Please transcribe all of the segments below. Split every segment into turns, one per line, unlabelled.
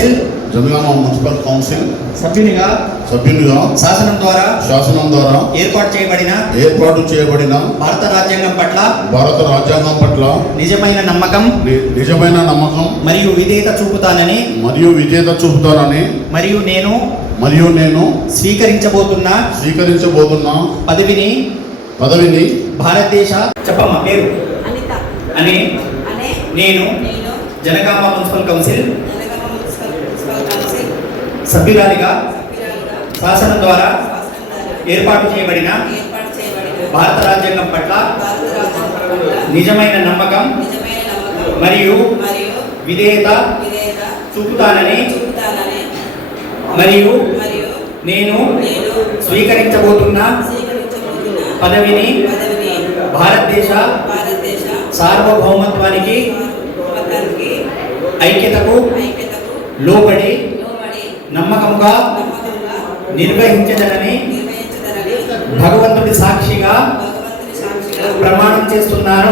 Janagama municipal council
సభ్యునిగా శాసనం ద్వారా ఏర్పాటు చేయబడిన భారత రాజ్యాంగం పట్ల నిజమైన నమ్మకం మరియు విధేయత చూపుతానని మరియు నేను స్వీకరించబోతున్న పదవిని భారతదేశ చెప్పమ్మా పేరు అనే నేను జనగామ మున్సిపల్ కౌన్సిల్ సభ్యురాలిగా శాసనం ద్వారా ఏర్పాటు చేయబడిన భారత రాజ్యాంగం పట్ల నిజమైన నమ్మకం మరియు విధేయత చూపుతానని మరియు నేను స్వీకరించబోతున్న పదవిని భారతదేశ సార్వభౌమత్వానికి ఐక్యతకు లోబడి నమ్మకంగా నిర్వహించదనని భగవంతుడి సాక్షిగా ప్రమాణం చేస్తున్నాను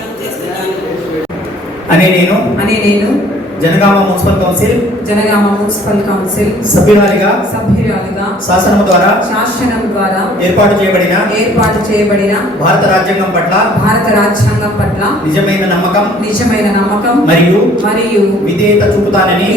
అని నేను జనగామ మున్సిపల్ కౌన్సిల్ సభ్యురాలిగా శాసనం ద్వారా ఏర్పాటు చేయబడిన భారత రాజ్యాంగం పట్ల నిజమైన నమ్మకం మరియు విధేయత చూపుతానని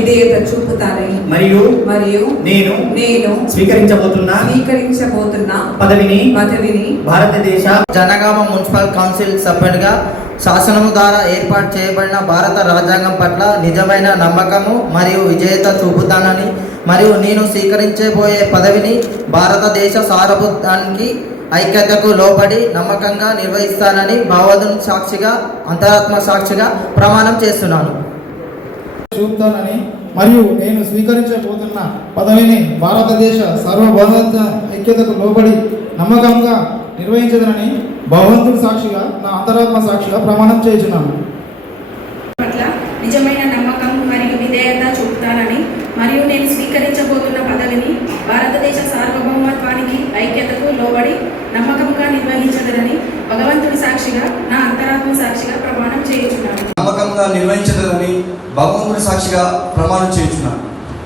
మరియు నేను స్వీకరించబోతున్న పదవిని భారతదేశ
జనగామ మున్సిపల్ కౌన్సిల్ సభ్యుడిగా శాసనము ద్వారా ఏర్పాటు చేయబడిన భారత రాజ్యాంగం పట్ల నిజమైన నమ్మకము మరియు విజేత చూపుతానని మరియు నేను స్వీకరించబోయే పదవిని భారతదేశ సార్వభౌమానికి ఐక్యతకు లోబడి నమ్మకంగా నిర్వహిస్తానని భగవంతుని సాక్షిగా అంతరాత్మ సాక్షిగా ప్రమాణం చేస్తున్నాను.
చూపుతానని మరియు నేను స్వీకరించబోతున్న పదవిని భారతదేశ సార్వభౌమత్వ ఐక్యతకు లోబడి నమ్మకంగా నిర్వహించదనని భగవంతుడి సాక్షిగా నా అంతరాత్మ సాక్షిగా ప్రమాణం చేస్తున్నాను.
పట్ల నిజమైన నమ్మకం మరియు విధేయత చూపుతానని మరియు నేను స్వీకరించబోతున్న పదవిని భారతదేశ సార్వభౌమత్వానికి ఐక్యతకు లోబడి నమ్మకంగా నిర్వహించదనని భగవంతుడి సాక్షిగా నా అంతరాత్మ సాక్షిగా ప్రమాణం చేయుచున్నాను.
నమ్మకంగా నిర్వహించదనని భగవంతుడి సాక్షిగా ప్రమాణం చేయుచున్నాను.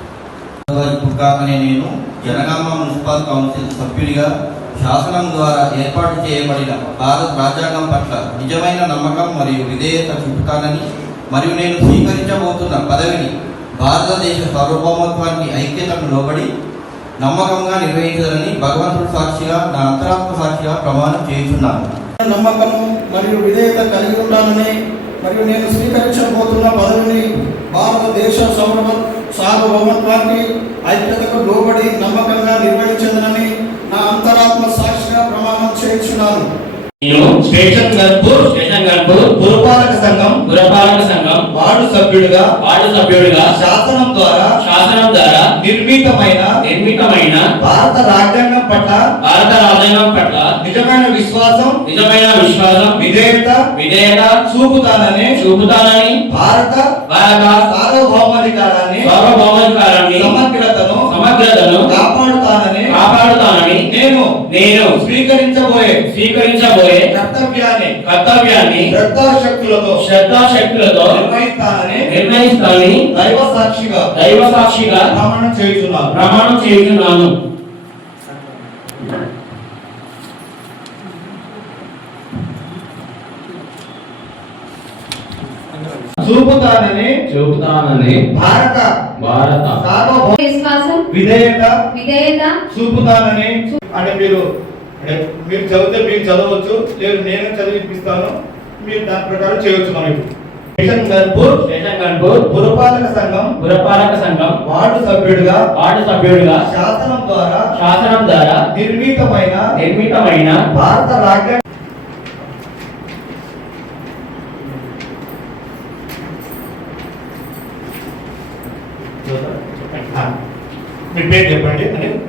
నేను జనగామ మున్సిపల్ కౌన్సిల్ సభ్యుడిగా శాసనం ద్వారా ఏర్పాటు చేయబడిన భారత రాజ్యాంగం పట్ల నిజమైన నమ్మకం మరియు విధేయత చూపుతానని మరియు నేను స్వీకరించబోతున్న పదవిని భారతదేశ సార్వభౌమత్వానికి ఐక్యతకు లోబడి నమ్మకంగా నిర్వహించాలని భగవంతుడి సాక్షిగా నా అంతరాత్మ సాక్షిగా ప్రమాణం చేస్తున్నాను.
నమ్మకము మరియు విధేయత కలిగి ఉండాలని మరియు నేను స్వీకరించబోతున్న పదవిని భారతదేశ సార్వభౌమత్వానికి ఐక్యతకు లోబడి నమ్మకంగా నిర్వహించదనని నా అంతరాత్మ సాక్షిగా ప్రమాణం చేస్తున్నాను.
నేను స్టేషన్ గన్పూర్ పురపాలక సంఘం వార్డు సభ్యుడిగా శాసనం ద్వారా నిర్మితమైన భారత రాజ్యాంగం పట్ల నిజమైన విశ్వాసం విధేయత చూపుతానని భారత సార్వభౌమాధికారాన్ని సమగ్రతను కాపాడుతానని నేను స్వీకరించబోయే కర్తవ్యాన్ని శ్రద్ధాశక్తులతో నిర్వహిస్తానని దైవ సాక్షిగా ప్రమాణం చేయుచున్నాను.
చూపుతానని భారత
విశ్వాసం
విధేయత
చూపుతానని
అంటే మీరు చదివితే మీరు చదవచ్చు, లేదు నేను చదివిపిస్తాను, మీరు దాని ప్రకారం చేయవచ్చు. మనకి స్టేషన్ గన్పూర్ పురపాలక సంఘం వార్డు సభ్యుడిగా శాసనం ద్వారా నిర్మితమైన భారత రాజ్యాంగం మీ పేరు చెప్పండి అని